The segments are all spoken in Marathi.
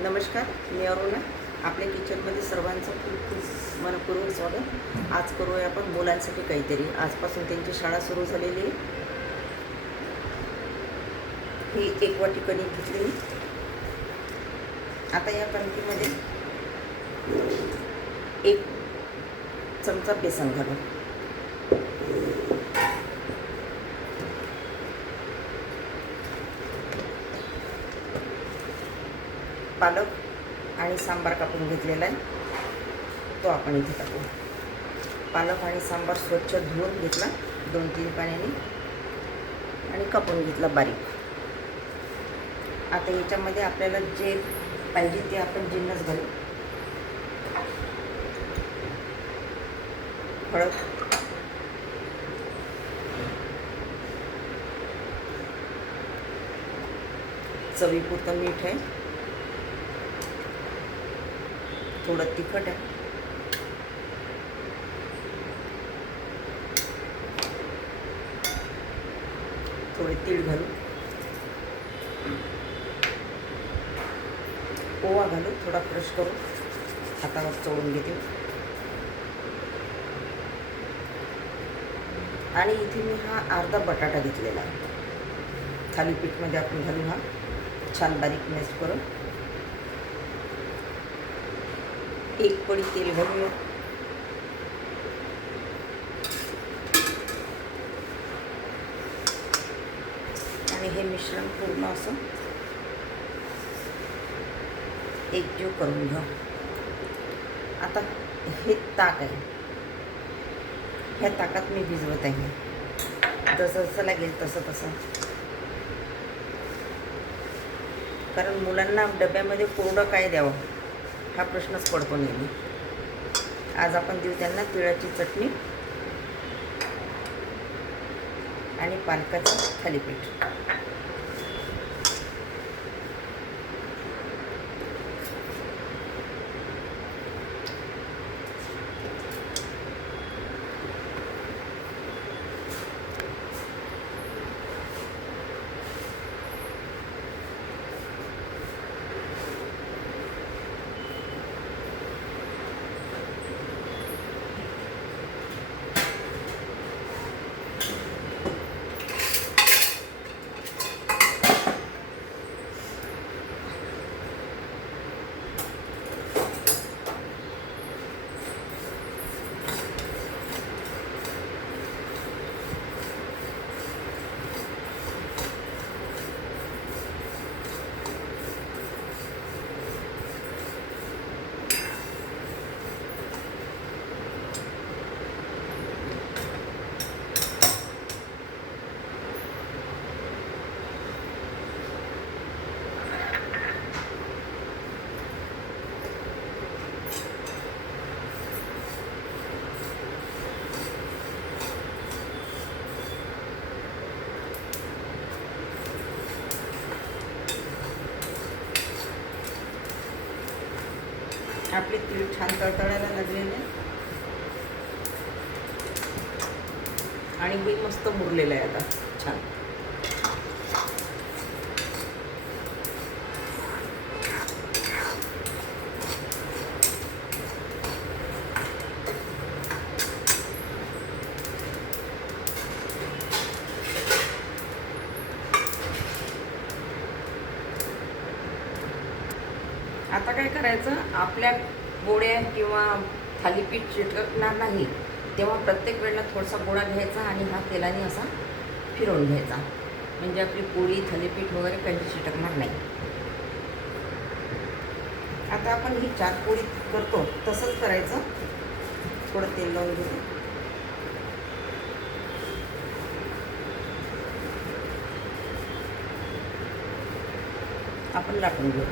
नमस्कार, मी अरुणा. आपल्या किचनमध्ये सर्वांचं खूप खूप मनपूर्वक स्वागत. आज करूया आपण मुलांसाठी काहीतरी. आजपासून त्यांची शाळा सुरू झालेली आहे. ही 1 वाटी कणिक घेतली. आता या कणकीमध्ये 1 चमचा बेसन घालू. पालक आणि सांबार कापून घेतलेला आहे, तो आपण इथे टाकू. पालक आणि सांबार स्वच्छ धुवून घेतला 2-3 पाण्याने आणि कापून घेतला बारीक. आता याच्यामध्ये आपल्याला जे पाहिजे ते आपण जिन्नस घालू. हळद, चवीपुरतं मीठ आहे, थोडं तिखट आहे, थोडे तीळ घालू, ओवा घालू, थोडा क्रश करून हातावर चोळून घेते. आणि इथे मी हा अर्धा बटाटा घेतलेला आहे. थालीपीठमध्ये आपण घालू. हा छान बारीक मॅश करून 1 पळी तेल घालूया. आणि हे मिश्रण पूर्ण असं एकजीव करून घ्या. आता हे ताक आहे, ह्या ताकात मी भिजवत आहे. जसं जसं लागेल तसं तसं, कारण मुलांना डब्यामध्ये कोरडं काय द्यावं हा प्रश्नच पडतो नेहमी. आज आपण देऊ त्यांना तिळाची चटणी आणि पालकाचं थालीपीठ. आपले तीळ छान तळतळायला लागलेले आणि हे मस्त मुरलेलं आहे आता छान. आता काय करायचं, आपल्या गोळ्या किंवा थालीपीठ चिटकणार नाही तेव्हा प्रत्येक वेळेला थोडासा गोळा घ्यायचा आणि हा तेलाने असा फिरवून घ्यायचा, म्हणजे आपली पोळी थालीपीठ वगैरे काही चिटकणार नाही. आता आपण ही 4 पोळी करतो तसंच करायचं. थोडं तेल लावून घेऊ. आपण लाटून घेऊ.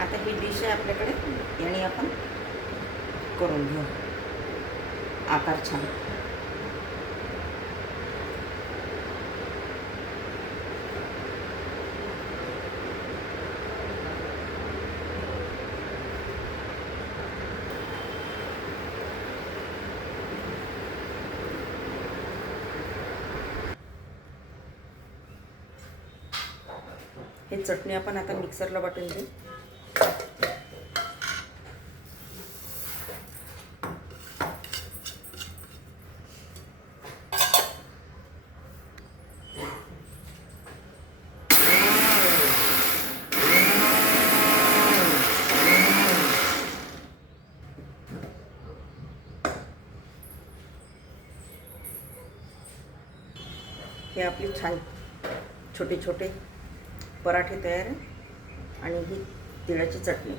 आता ही डिश आहे आपल्याकडे, याने आपण करून घेऊ आकार छान. हे चटणी आपण आता मिक्सरला वाटून घेऊ. हे आपले छान छोटे छोटे पराठे तयार आहे आणि ही तिळाची चटणी.